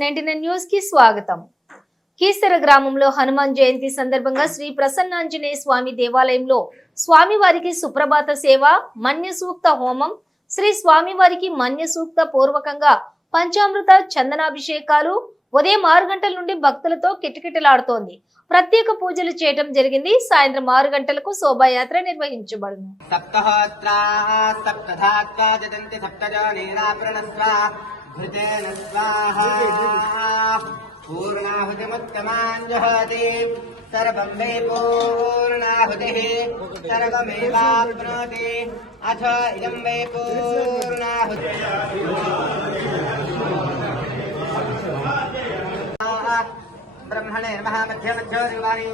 Ninety న్యూస్కి స్వాగతం. కీసర గ్రామంలో హనుమాన్ జయంతి సందర్భంగా శ్రీ ప్రసన్నాంజనేయ స్వామి దేవాలయంలో స్వామివారికి సుప్రభాత సేవ మన్య సూక్త హోమం శ్రీ స్వామివారికి మన్య సూక్త పూర్వకంగా పంచామృత చందనాభిషేకాలు ఉదయం ఆరు గంటల నుండి భక్తులతో కిటకిటలాడుతోంది. ప్రత్యేక పూజలు చేయటం జరిగింది. సాయంత్రం ఆరు గంటలకు శోభాయాత్ర నిర్వహించబడును. सप्तहोत्राः सप्तधात्वा जदन्ति सप्तजनीराप्रणस्व घृतेन स्वाहा पूर्णाहुतिमुत्तमाञ्जहति सर्वं मे पूर्णाहुतिः सर्वमेवाप्नोति अथ इदं मे पूर्णाहुतिः ब्रह्मणे नमः मध्ये मध्ये देवानि